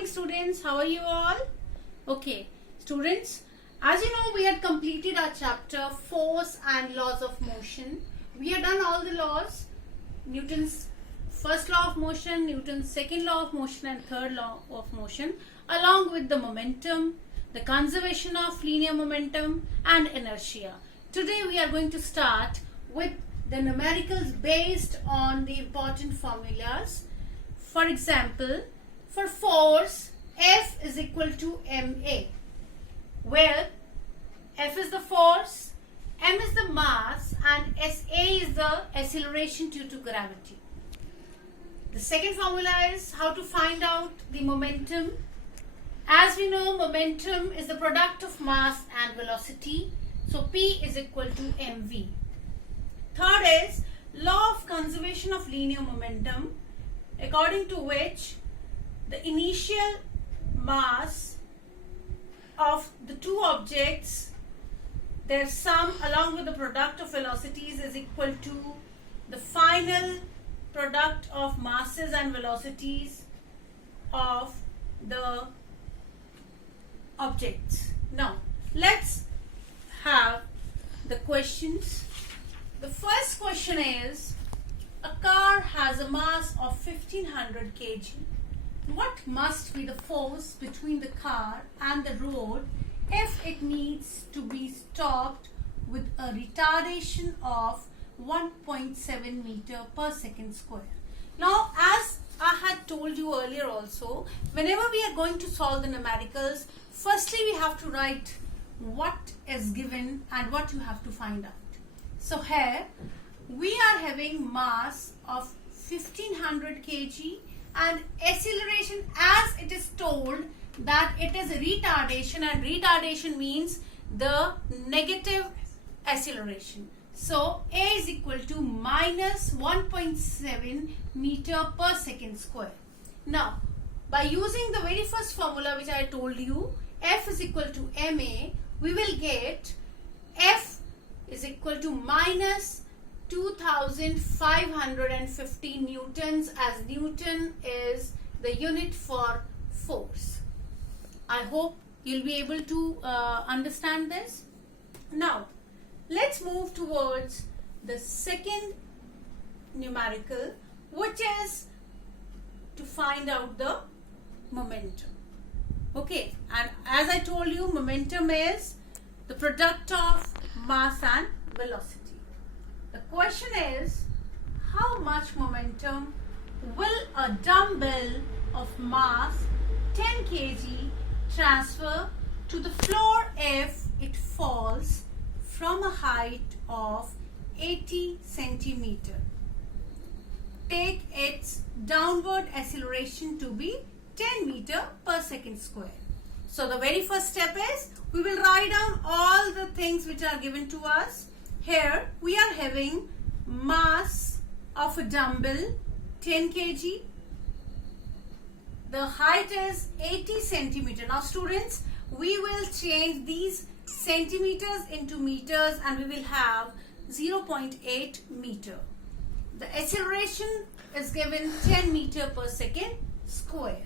morning, students. How are you all? Okay, students, as you know, we had completed our chapter Force and Laws of Motion. We had done all the laws, Newton's first law of motion, Newton's second law of motion and third law of motion, along with the momentum, the conservation of linear momentum and inertia. Today we are going to start with the numericals based on the important formulas. For example, for force, F is equal to ma, where F is the force, m is the mass and sa is the acceleration due to gravity. The second formula is how to find out the momentum. As we know, momentum is the product of mass and velocity. So P is equal to mv. Third is law of conservation of linear momentum, according to which the initial mass of the two objects, their sum along with the product of velocities is equal to the final product of masses and velocities of the objects. Now, let's have the questions. The first question is, a car has a mass of 1500 kg. What must be the force between the car and the road if it needs to be stopped with a retardation of 1.7 meter per second square? Now, as I had told you earlier also, whenever we are going to solve the numericals, firstly we have to write what is given and what you have to find out. So here we are having mass of 1500 kg and acceleration, as it is told that it is retardation, and retardation means the negative acceleration. So A is equal to minus 1.7 meter per second square. Now, by using the very first formula which I told you, F is equal to ma, we will get F is equal to minus 2550 newtons, as Newton is the unit for force. I hope you'll be able to understand this. Now, let's move towards the second numerical, which is to find out the momentum. Okay, and as I told you, momentum is the product of mass and velocity. The question is, how much momentum will a dumbbell of mass 10 kg transfer to the floor if it falls from a height of 80 centimeter? Take its downward acceleration to be 10 meter per second square. So the very first step is, we will write down all the things which are given to us. Here we are having mass of a dumbbell 10 kg. The height is 80 centimeter. Now students, we will change these centimeters into meters and we will have 0.8 meter. The acceleration is given 10 meter per second square.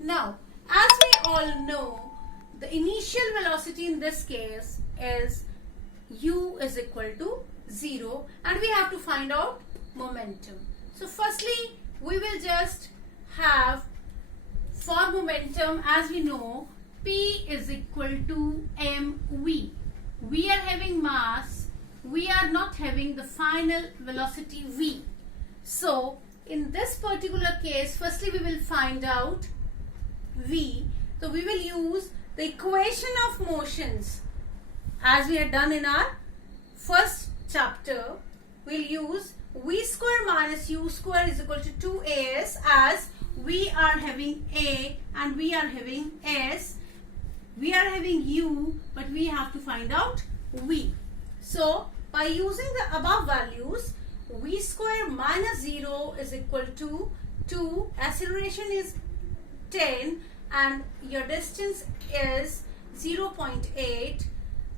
Now, as we all know, the initial velocity in this case is u is equal to 0 and we have to find out momentum. So firstly, we will just have, for momentum, as we know, P is equal to mv. We are having mass, we are not having the final velocity v. So in this particular case, firstly we will find out v. So we will use the equation of motions as we had done in our first chapter. We'll use v square minus u square is equal to 2as, as we are having a and we are having s. We are having u, but we have to find out v. So by using the above values, v square minus 0 is equal to 2, acceleration is 10 and your distance is 0.8,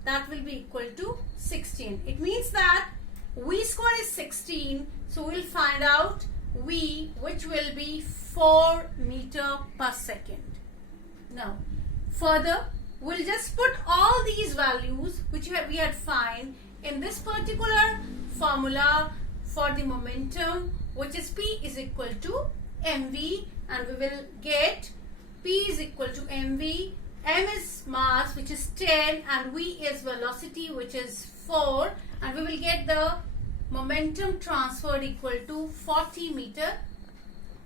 that will be equal to 16. It means that v square is 16, so we'll find out v, which will be 4 meter per second. Now, further, we'll just put all these values which we had find in this particular formula for the momentum, which is P is equal to mv, and we will get P is equal to mv, m is mass which is 10, and v is velocity which is 4, and we will get the momentum transferred equal to 40 meter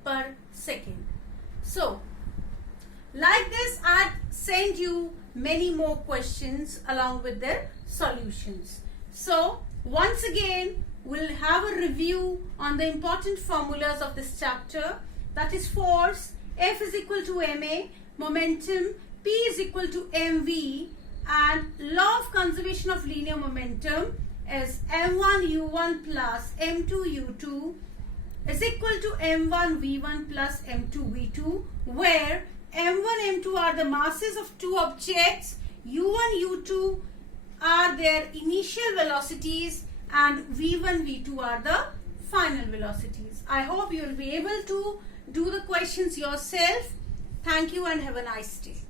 per second. So, like this, I had sent you many more questions along with their solutions. So, once again, we'll have a review on the important formulas of this chapter. That is force, F is equal to ma, momentum, P is equal to mv, and law of conservation of linear momentum is m1 u1 plus m2 u2 is equal to m1 v1 plus m2 v2, where m1 m2 are the masses of two objects, u1 u2 are their initial velocities, and v1 v2 are the final velocities. I hope you will be able to do the questions yourself. Thank you and have a nice day.